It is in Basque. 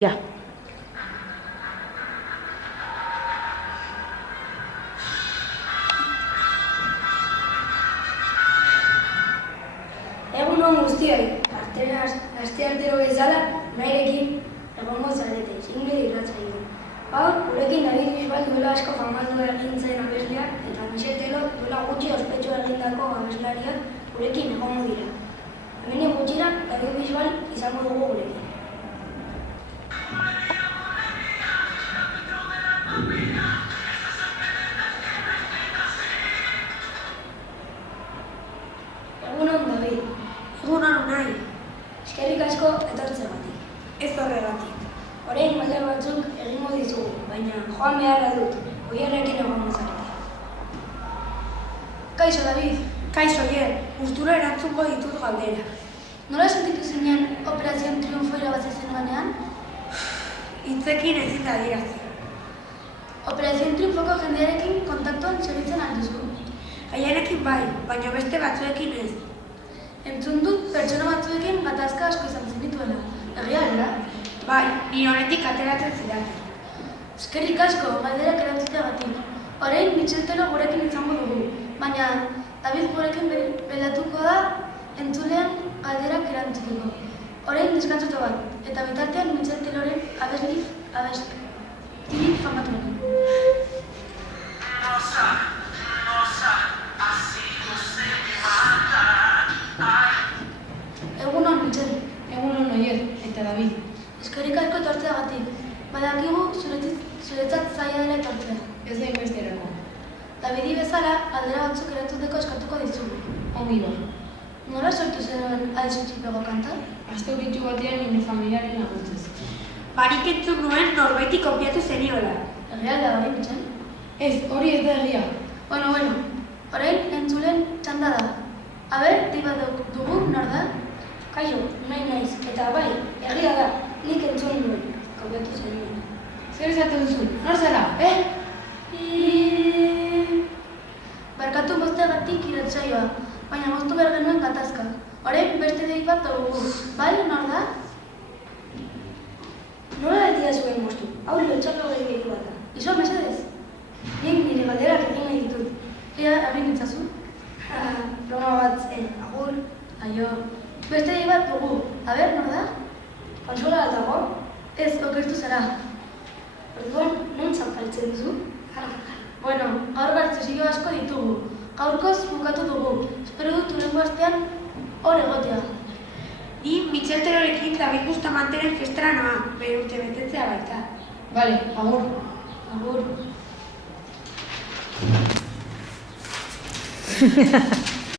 Ja. Egun on guztioi, asteartero bezala nahirekin egongo zarete, zingle irratsaioan. Gaur, gurekin David Bisbal duela asko famatu egin zen abeslea eta Michel Tello duela gutxi ospetsu egindako abeslaria gurekin egongo dira. Hemenik gutxira, David Bisbal izango dugu gurekin. Egun on, David. Egun on nahi, Eskerrik asko etortzeagatik. ez horregatik. Orain galdera batzuk egingo dizugu, baina joan beharra dut, oierrekin egongo zarete. Kaixo, David. Kaixo Oier, gustura erantzungo ditut galdera. Nola sentitu zinen Operación Triunfo irabazi zenuenean? Hitzekin ezin da adierazi. Operación Triunfoko jendearekin kontaktuan segitzen alduzu. Haierekin bai, baina beste batzuekin ez. Entzun dut pertsona batzuekin gatazka asko izan zenituela. Egia dela? Bai, ni horretik ateratzen zidaten. Eskerrik asko galderak erantziteagatik. Orain Michel Tello gurekin izango dugu, baina David gurekin belatuko da entzulean galderak erantzuteko. Orain deskantzatu bat, eta bitartean Michel Telloren abestirik famatuekin. Egun on, Michel. Egun on Oier eta David. Eskerrik asko etortzeagatik. Badakigu zuretzat zaila dela etortzea. Ez da inbesterako. Davidi bezala, galdera batzuk erantzuteko eskatuko dizugu. Ongi ba. Nola sortu zenuen Adizutxipego kanta? Aste horitxu batean nire familiaren laguntzez. Barik entzun nuen norbaiti kopiatu zeniola. Egia da hori, Michel? Ez, hori ez da egia. Bueno, orain entzulen txanda da. Aber, tiba dugu, nor da? Kaixo, nahi naiz, eta bai, egia da, nik entzun nuen, kopiatu zenuen. Zer esaten duzun? Nor zara, Barkatu mozteagatik irratsaioa, baina moztu behar genuen gatazka. Orain beste dei bat dugu, bai, nor da? Nola aldia zuen moztu? Hau lotxarro gehiago bat da. Iso, mesedez? Nik nire galderak egin nahi ditut. Ea, abin itzazu? Broma bat zen, agur. Aio. Beste dei bat dugu, aber, nor da? Konsola bat dago? Ez, okertu zara. Orduan, non zapaltzen duzu? Bueno, gaur gartzizio asko ditugu. Gaurkoz bukatu dugu. Espero dut hurrengo astean hor egotea. Ni Michel Tellorekin David Bustamanteren festara noa, bere urte betetzea baita. Bale, agur. Agur.